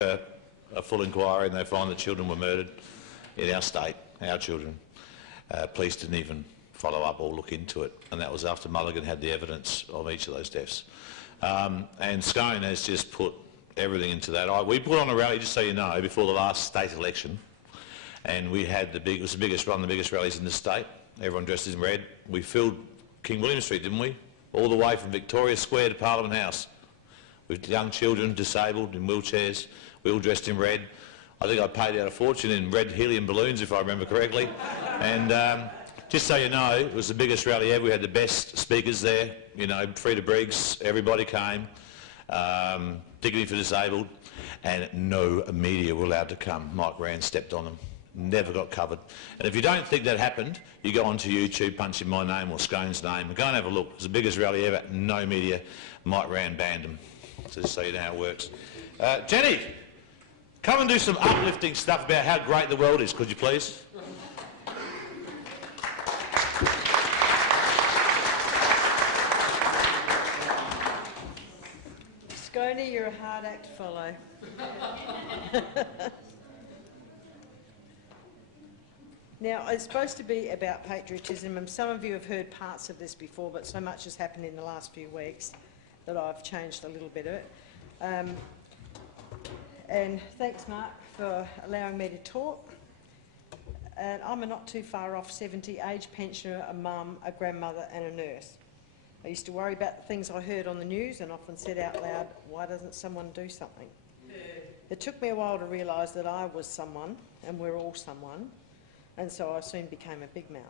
a full inquiry and they find that children were murdered in our state, our children. Police didn't even follow up or look into it, and that was after Mulligan had the evidence of each of those deaths. And Scone has just put everything into that. We put on a rally, just so you know, before the last state election, and we had it was the biggest rallies in the state. Everyone dressed in red. We filled King William Street, didn't we? All the way from Victoria Square to Parliament House, with young children, disabled, in wheelchairs, we all dressed in red. I think I paid out a fortune in red helium balloons, if I remember correctly. And just so you know, it was the biggest rally ever. We had the best speakers there, you know, Freda Briggs, everybody came, Dignity for Disabled, and no media were allowed to come. Mike Rand stepped on them, never got covered. And if you don't think that happened, you go onto YouTube, punch in my name or Scone's name, and go and have a look. It was the biggest rally ever, no media. Mike Rand banned them. So just so you know how it works. Jenny, come and do some uplifting stuff about how great the world is, could you please? Scone, you're a hard act to follow. Now, it's supposed to be about patriotism, and some of you have heard parts of this before, but so much has happened in the last few weeks that I've changed a little bit of it. And thanks, Mark, for allowing me to talk. And I'm a not too far off 70 age pensioner, a mum, a grandmother and a nurse. I used to worry about the things I heard on the news and often said out loud, why doesn't someone do something? It took me a while to realise that I was someone, and we're all someone, and so I soon became a big mouth.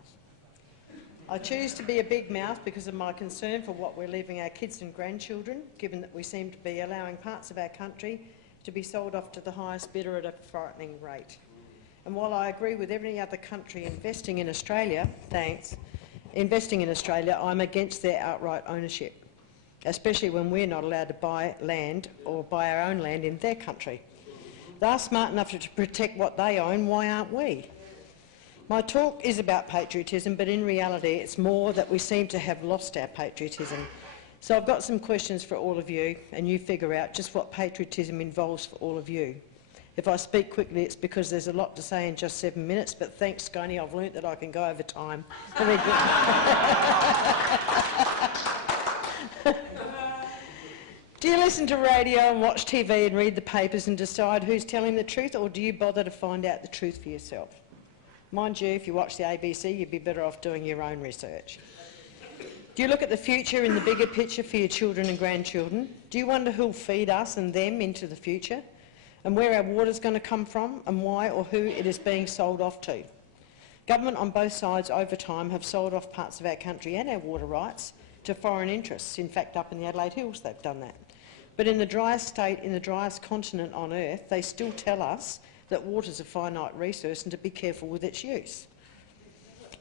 I choose to be a big mouth because of my concern for what we're leaving our kids and grandchildren, given that we seem to be allowing parts of our country to be sold off to the highest bidder at a frightening rate. And while I agree with every other country investing in Australia, I'm against their outright ownership, especially when we're not allowed to buy land or buy our own land in their country. They're smart enough to protect what they own, why aren't we? My talk is about patriotism, but in reality it's more that we seem to have lost our patriotism. So I've got some questions for all of you, and you figure out just what patriotism involves for all of you. If I speak quickly, it's because there's a lot to say in just 7 minutes, but thanks, Scone, I've learnt that I can go over time. Do you listen to radio and watch TV and read the papers and decide who's telling the truth, or do you bother to find out the truth for yourself? Mind you, if you watch the ABC, you'd be better off doing your own research. Do you look at the future in the bigger picture for your children and grandchildren? Do you wonder who'll feed us and them into the future? And where our water's going to come from, and why or who it is being sold off to? Government on both sides over time have sold off parts of our country and our water rights to foreign interests. In fact, up in the Adelaide Hills they've done that. But in the driest state, in the driest continent on earth, they still tell us that water is a finite resource and to be careful with its use.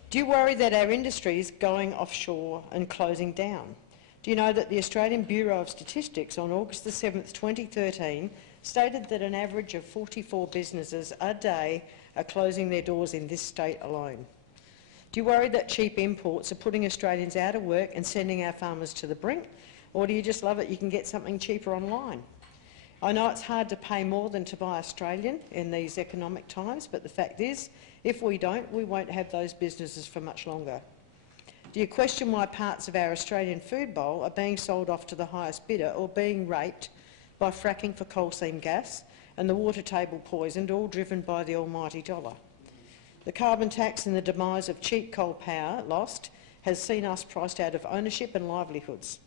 Do you worry that our industry is going offshore and closing down? Do you know that the Australian Bureau of Statistics on August the 7th, 2013 stated that an average of 44 businesses a day are closing their doors in this state alone? Do you worry that cheap imports are putting Australians out of work and sending our farmers to the brink? Or do you just love it you can get something cheaper online? I know it's hard to pay more than to buy Australian in these economic times, but the fact is, if we don't, we won't have those businesses for much longer. Do you question why parts of our Australian food bowl are being sold off to the highest bidder or being raped by fracking for coal seam gas and the water table poisoned, all driven by the almighty dollar? The carbon tax and the demise of cheap coal power lost has seen us priced out of ownership and livelihoods.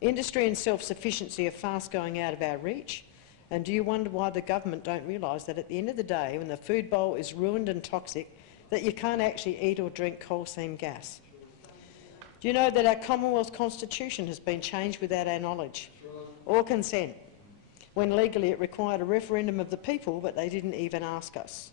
Industry and self-sufficiency are fast going out of our reach, and do you wonder why the government don't realise that at the end of the day, when the food bowl is ruined and toxic, that you can't actually eat or drink coal seam gas? Do you know that our Commonwealth Constitution has been changed without our knowledge or consent, when legally it required a referendum of the people, but they didn't even ask us?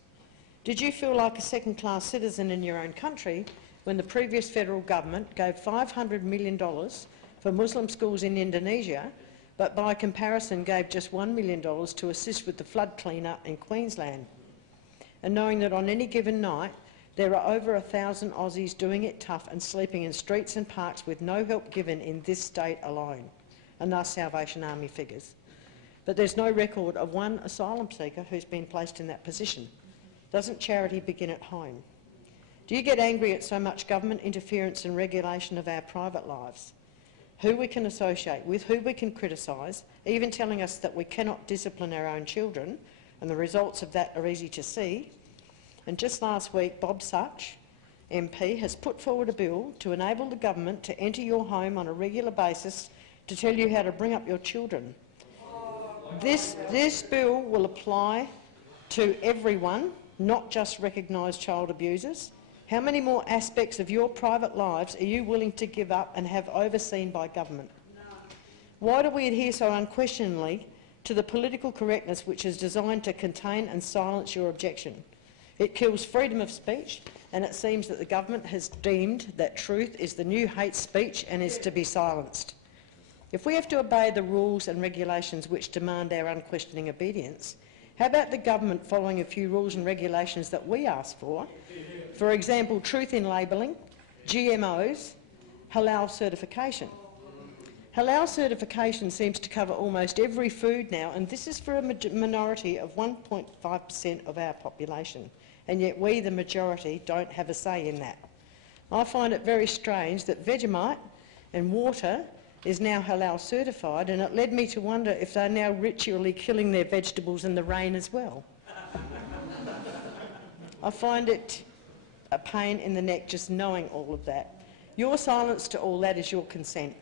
Did you feel like a second-class citizen in your own country when the previous federal government gave $500 million for Muslim schools in Indonesia, but by comparison gave just $1 million to assist with the flood clean-up in Queensland? And knowing that on any given night there are over 1,000 Aussies doing it tough and sleeping in streets and parks with no help given in this state alone, and thus Salvation Army figures. but there's no record of one asylum seeker who's been placed in that position. Doesn't charity begin at home? Do you get angry at so much government interference and regulation of our private lives? Who we can associate with, who we can criticise, even telling us that we cannot discipline our own children, and the results of that are easy to see. And just last week, Bob Such, MP, has put forward a bill to enable the government to enter your home on a regular basis to tell you how to bring up your children. This bill will apply to everyone, not just recognised child abusers. How many more aspects of your private lives are you willing to give up and have overseen by government? Why do we adhere so unquestioningly to the political correctness which is designed to contain and silence your objection? It kills freedom of speech, and it seems that the government has deemed that truth is the new hate speech and is to be silenced. If we have to obey the rules and regulations which demand our unquestioning obedience, how about the government following a few rules and regulations that we ask for? For example, truth in labelling, GMOs, halal certification. Halal certification seems to cover almost every food now, and this is for a minority of 1.5% of our population, and yet we, the majority, don't have a say in that. I find it very strange that Vegemite and water is now halal certified, and it led me to wonder if they're now ritually killing their vegetables in the rain as well. I find it a pain in the neck just knowing all of that. Your silence to all that is your consent.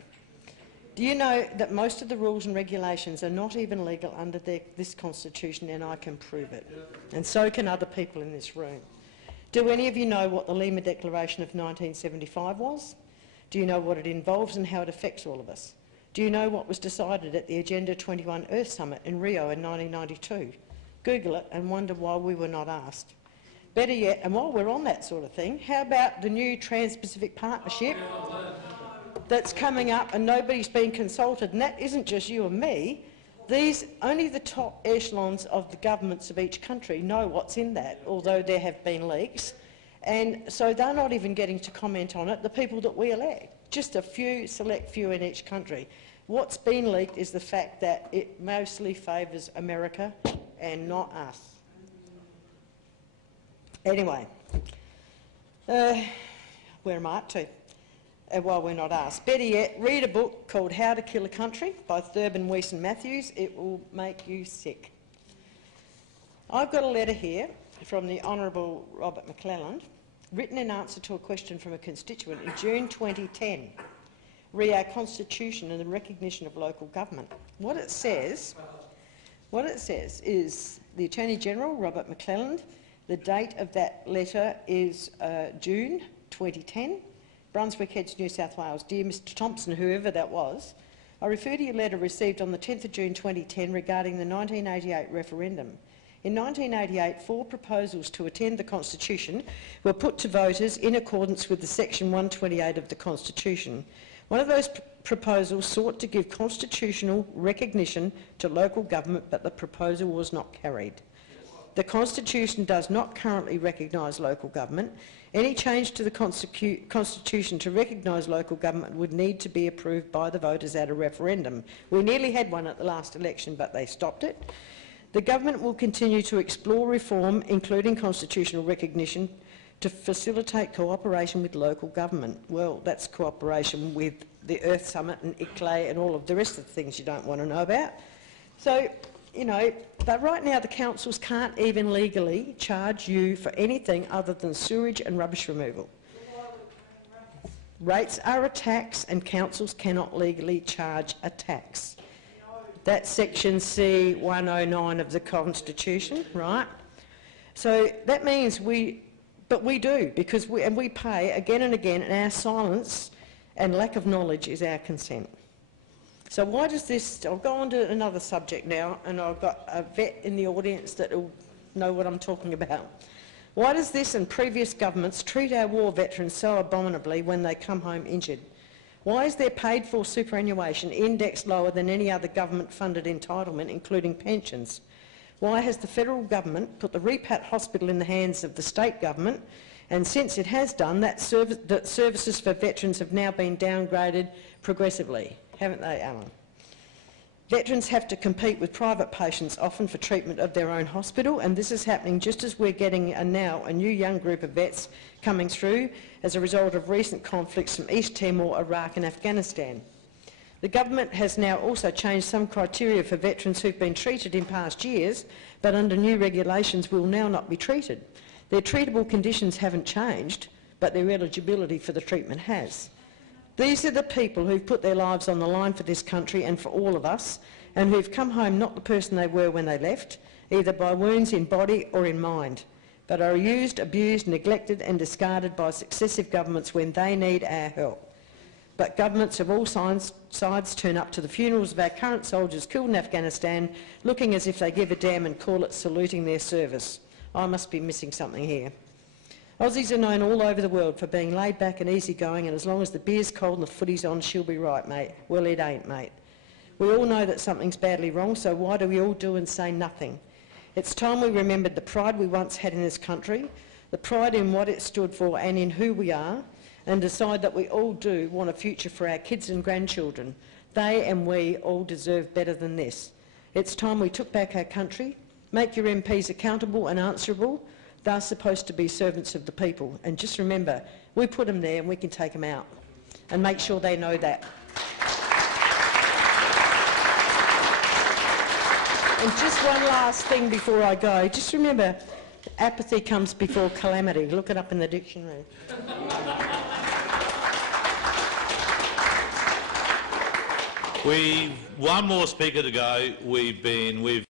Do you know that most of the rules and regulations are not even legal under this Constitution, and I can prove it, and so can other people in this room? Do any of you know what the Lima Declaration of 1975 was? Do you know what it involves and how it affects all of us? Do you know what was decided at the Agenda 21 Earth Summit in Rio in 1992? Google it and wonder why we were not asked. Better yet, and while we're on that sort of thing, how about the new Trans-Pacific Partnership that's coming up and nobody's been consulted? And that isn't just you and me. Only the top echelons of the governments of each country know what's in that, although there have been leaks. And so they're not even getting to comment on it, the people that we elect, just a few, select few in each country. What's been leaked is the fact that it mostly favours America and not us. Anyway, where am I up to? While we're not asked. Better yet, read a book called How to Kill a Country by Thurban Weeson Matthews. It will make you sick. I've got a letter here from the Honourable Robert McClelland, written in answer to a question from a constituent in June 2010, re our Constitution and the recognition of local government. What it says is the Attorney-General, Robert McClelland, the date of that letter is June 2010, Brunswick Heads, New South Wales. Dear Mr Thompson, whoever that was, I refer to your letter received on the 10th of June 2010 regarding the 1988 referendum. In 1988, 4 proposals to amend the Constitution were put to voters in accordance with the Section 128 of the Constitution. One of those proposals sought to give constitutional recognition to local government, but the proposal was not carried. The Constitution does not currently recognise local government. Any change to the Constitution to recognise local government would need to be approved by the voters at a referendum. We nearly had one at the last election, but they stopped it. The government will continue to explore reform, including constitutional recognition, to facilitate cooperation with local government. Well, that's cooperation with the Earth Summit and ICLAI and all of the rest of the things you don't want to know about. So, you know, but right now the councils can't even legally charge you for anything other than sewage and rubbish removal. Rates are a tax and councils cannot legally charge a tax. That's section C109 of the Constitution, right? So that means we do, because we pay again and again, and our silence and lack of knowledge is our consent. So why does this, I'll go on to another subject now, and I've got a vet in the audience that will know what I'm talking about. Why does this and previous governments treat our war veterans so abominably when they come home injured? Why is their paid-for superannuation indexed lower than any other government-funded entitlement, including pensions? Why has the federal government put the Repat Hospital in the hands of the state government, and since it has done that, services for veterans have now been downgraded progressively? Haven't they, Alan? Veterans have to compete with private patients, often for treatment of their own hospital, and this is happening just as we're getting now a new young group of vets coming through as a result of recent conflicts from East Timor, Iraq and Afghanistan. The government has now also changed some criteria for veterans who've been treated in past years, but under new regulations will now not be treated. Their treatable conditions haven't changed, but their eligibility for the treatment has. These are the people who've put their lives on the line for this country and for all of us, and who've come home not the person they were when they left, either by wounds in body or in mind, but are used, abused, neglected and discarded by successive governments when they need our help. But governments of all sides turn up to the funerals of our current soldiers killed in Afghanistan, looking as if they give a damn and call it saluting their service. I must be missing something here. Aussies are known all over the world for being laid back and easygoing, and as long as the beer's cold and the footy's on, she'll be right, mate. Well, it ain't, mate. We all know that something's badly wrong, so why do we all do and say nothing? It's time we remembered the pride we once had in this country, the pride in what it stood for and in who we are, and decide that we all do want a future for our kids and grandchildren. They and we all deserve better than this. It's time we took back our country, make your MPs accountable and answerable. They're supposed to be servants of the people. And just remember, we put them there and we can take them out. And make sure they know that. And just one last thing before I go. Just remember, apathy comes before calamity. Look it up in the dictionary. One more speaker to go. We've